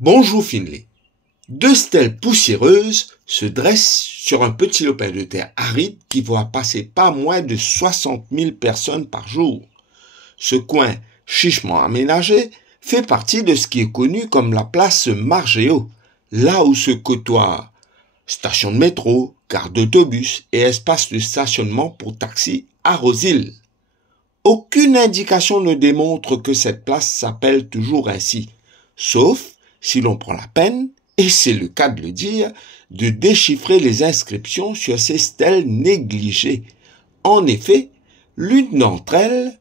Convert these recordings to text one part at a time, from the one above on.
Bonjour Finlay. Deux stèles poussiéreuses se dressent sur un petit lopin de terre aride qui voit passer pas moins de 60 000 personnes par jour. Ce coin chichement aménagé fait partie de ce qui est connu comme la place Margéo, là où se côtoient station de métro, gare d'autobus et espace de stationnement pour taxis à Rosil. Aucune indication ne démontre que cette place s'appelle toujours ainsi, sauf si l'on prend la peine, et c'est le cas de le dire, de déchiffrer les inscriptions sur ces stèles négligées. En effet, l'une d'entre elles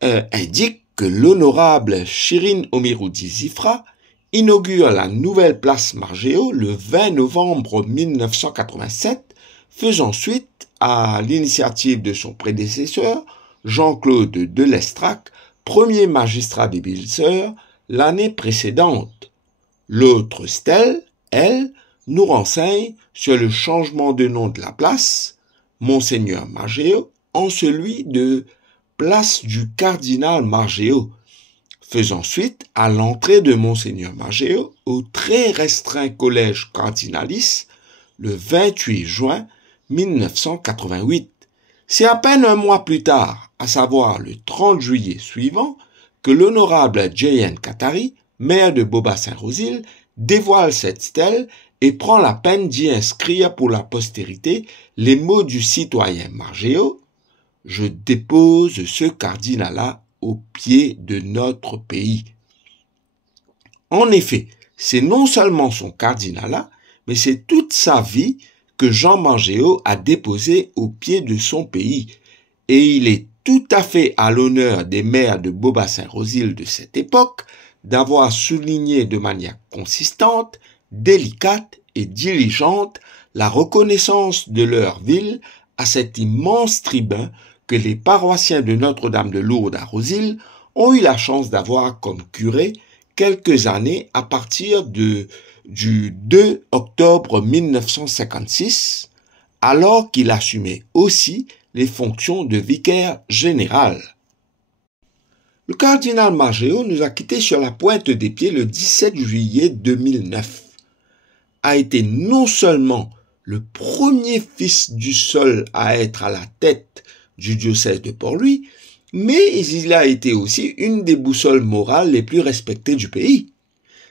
indique que l'honorable Shirin Omiroudi Zifra inaugure la nouvelle place Margéo le 20 novembre 1987, faisant suite à l'initiative de son prédécesseur, Jean-Claude Delestrac, premier magistrat des Billerseurs, l'année précédente. L'autre stèle, elle, nous renseigne sur le changement de nom de la place, Monseigneur Margéo, en celui de place du cardinal Margéo, faisant suite à l'entrée de Monseigneur Margéo au très restreint collège cardinalis le 28 juin 1988. C'est à peine un mois plus tard, à savoir le 30 juillet suivant, que l'honorable J.N. Katari, maire de Boba-Saint-Rosil, dévoile cette stèle et prend la peine d'y inscrire pour la postérité les mots du citoyen Margéo: « Je dépose ce cardinat-là au pied de notre pays ». En effet, c'est non seulement son cardinat-là, mais c'est toute sa vie que Jean Margéo a déposé au pied de son pays, et il est tout à fait à l'honneur des maires de Boba-Saint-Rosil de cette époque d'avoir souligné de manière consistante, délicate et diligente la reconnaissance de leur ville à cet immense tribun que les paroissiens de Notre-Dame de Lourdes à Rosil ont eu la chance d'avoir comme curé quelques années à partir du 2 octobre 1956, alors qu'il assumait aussi les fonctions de vicaire général. Le cardinal Margéo nous a quittés sur la pointe des pieds le 17 juillet 2009. A été non seulement le premier fils du sol à être à la tête du diocèse de Port-Louis, mais il a été aussi une des boussoles morales les plus respectées du pays.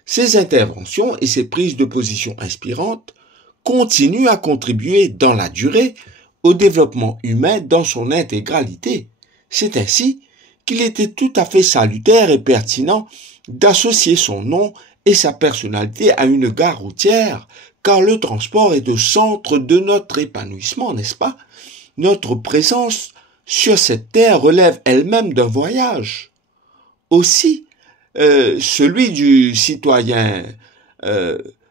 Ses interventions et ses prises de position inspirantes continuent à contribuer dans la durée au développement humain dans son intégralité. C'est ainsi qu'il était tout à fait salutaire et pertinent d'associer son nom et sa personnalité à une gare routière, car le transport est au centre de notre épanouissement, n'est-ce pas? Notre présence sur cette terre relève elle-même d'un voyage. Aussi, celui du citoyen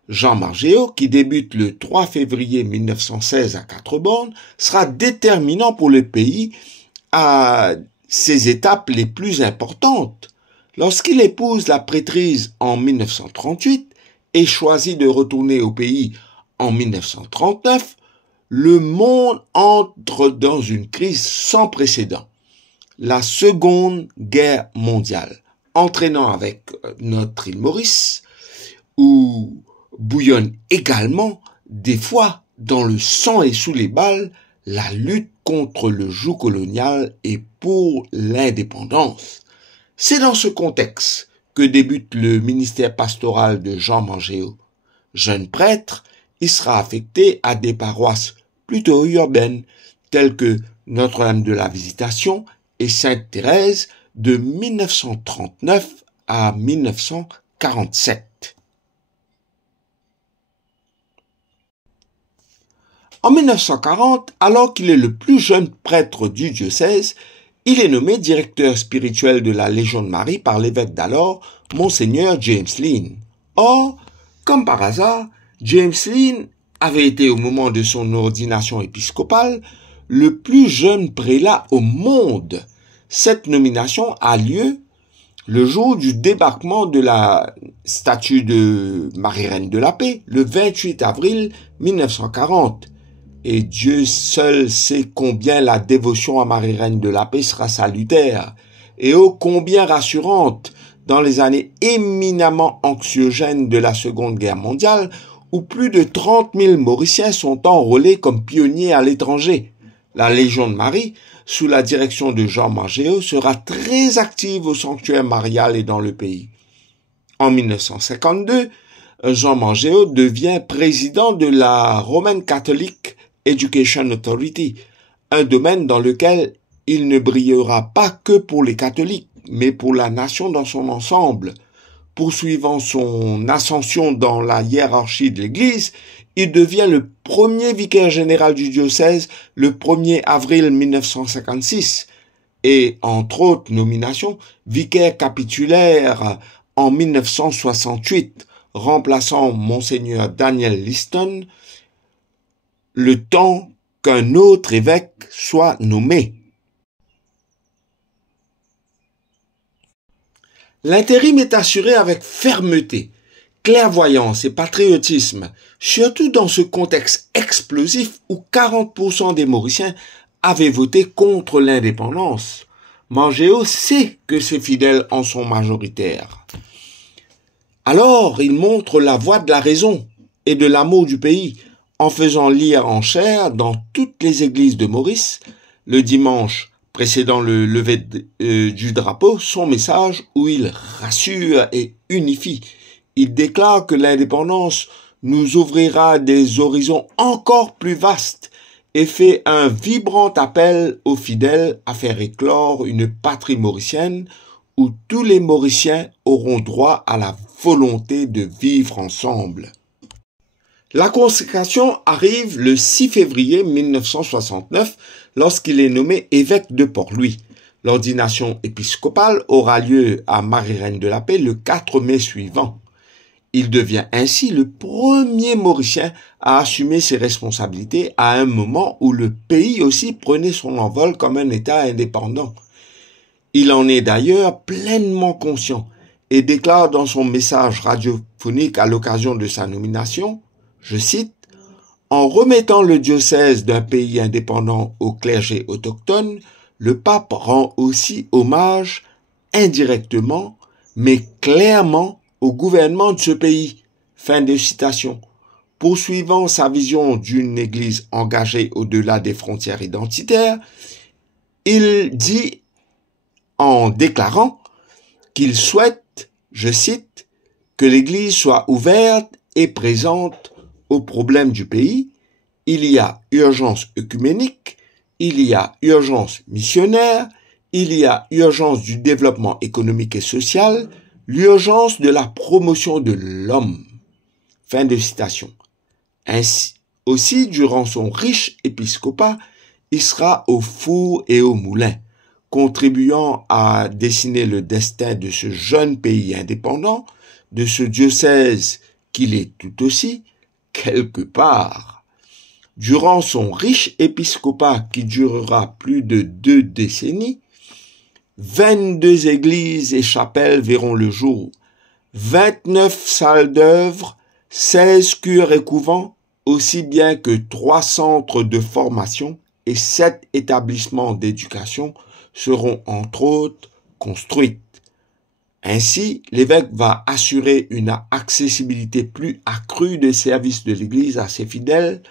Jean Margéo, qui débute le 3 février 1916 à 4 bornes, sera déterminant pour le pays à ses étapes les plus importantes. Lorsqu'il épouse la prêtrise en 1938 et choisit de retourner au pays en 1939, le monde entre dans une crise sans précédent, la Seconde Guerre mondiale, entraînant avec notre île Maurice, où bouillonne également, des fois, dans le sang et sous les balles, la lutte contre le joug colonial et pour l'indépendance. C'est dans ce contexte que débute le ministère pastoral de Jean Margéo. Jeune prêtre, il sera affecté à des paroisses plutôt urbaines, telles que Notre-Dame de la Visitation et Sainte-Thérèse de 1939 à 1947. En 1940, alors qu'il est le plus jeune prêtre du diocèse, il est nommé directeur spirituel de la Légion de Marie par l'évêque d'alors, Monseigneur James Lynn. Or, comme par hasard, James Lynn avait été au moment de son ordination épiscopale le plus jeune prélat au monde. Cette nomination a lieu le jour du débarquement de la statue de Marie-Reine de la Paix, le 28 avril 1940. Et Dieu seul sait combien la dévotion à Marie-Reine de la Paix sera salutaire, et ô combien rassurante dans les années éminemment anxiogènes de la Seconde Guerre mondiale, où plus de 30 000 Mauriciens sont enrôlés comme pionniers à l'étranger. La Légion de Marie, sous la direction de Jean Margéot, sera très active au sanctuaire marial et dans le pays. En 1952, Jean Margéot devient président de la Roman Catholic Education Authority, un domaine dans lequel il ne brillera pas que pour les catholiques, mais pour la nation dans son ensemble. Poursuivant son ascension dans la hiérarchie de l'Église, il devient le premier vicaire général du diocèse le 1er avril 1956 et, entre autres nominations, vicaire capitulaire en 1968, remplaçant Monseigneur Daniel Liston, le temps qu'un autre évêque soit nommé. L'intérim est assuré avec fermeté, clairvoyance et patriotisme, surtout dans ce contexte explosif où 40% des Mauriciens avaient voté contre l'indépendance. Margéot sait que ses fidèles en sont majoritaires. Alors, il montre la voie de la raison et de l'amour du pays en faisant lire en chaire dans toutes les églises de Maurice, le dimanche précédant le lever du drapeau, son message où il rassure et unifie. Il déclare que l'indépendance nous ouvrira des horizons encore plus vastes et fait un vibrant appel aux fidèles à faire éclore une patrie mauricienne où tous les Mauriciens auront droit à la volonté de vivre ensemble. La consécration arrive le 6 février 1969 lorsqu'il est nommé évêque de Port-Louis. L'ordination épiscopale aura lieu à Marie-Reine de la Paix le 4 mai suivant. Il devient ainsi le premier Mauricien à assumer ses responsabilités à un moment où le pays aussi prenait son envol comme un État indépendant. Il en est d'ailleurs pleinement conscient et déclare dans son message radiophonique à l'occasion de sa nomination, je cite, « En remettant le diocèse d'un pays indépendant au clergé autochtone, le pape rend aussi hommage indirectement, mais clairement, au gouvernement de ce pays. » Fin de citation. Poursuivant sa vision d'une Église engagée au-delà des frontières identitaires, il dit, en déclarant qu'il souhaite, je cite, « que l'Église soit ouverte et présente aux problèmes du pays. Il y a urgence œcuménique, il y a urgence missionnaire, il y a urgence du développement économique et social, l'urgence de la promotion de l'homme. » Fin de citation. Ainsi, aussi, durant son riche épiscopat, il sera au four et au moulin, contribuant à dessiner le destin de ce jeune pays indépendant, de ce diocèse qu'il est tout aussi, quelque part. Durant son riche épiscopat qui durera plus de 2 décennies, 22 églises et chapelles verront le jour, 29 salles d'œuvre, 16 cures et couvents, aussi bien que 3 centres de formation et 7 établissements d'éducation seront entre autres construits. Ainsi, l'évêque va assurer une accessibilité plus accrue des services de l'Église à ses fidèles,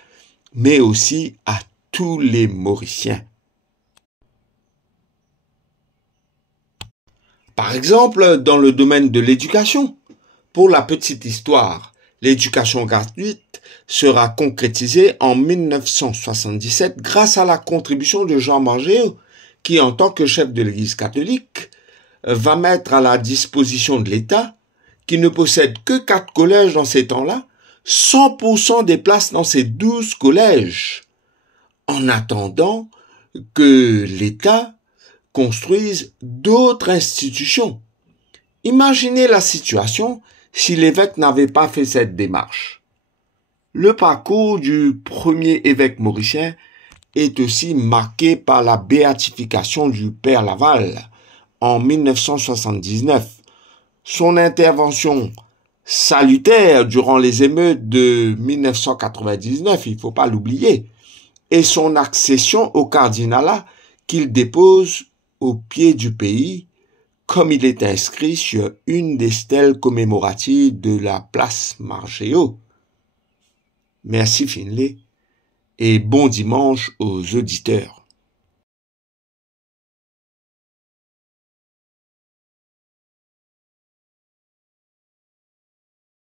mais aussi à tous les Mauriciens. Par exemple, dans le domaine de l'éducation, pour la petite histoire, l'éducation gratuite sera concrétisée en 1977 grâce à la contribution de Jean Margéot, qui, en tant que chef de l'Église catholique, va mettre à la disposition de l'État, qui ne possède que 4 collèges dans ces temps-là, 100% des places dans ces 12 collèges, en attendant que l'État construise d'autres institutions. Imaginez la situation si l'évêque n'avait pas fait cette démarche. Le parcours du premier évêque mauricien est aussi marqué par la béatification du Père Laval en 1979. Son intervention salutaire durant les émeutes de 1999, il ne faut pas l'oublier, et son accession au cardinalat qu'il dépose au pied du pays comme il est inscrit sur une des stèles commémoratives de la place Margéo. Merci Finlay et bon dimanche aux auditeurs.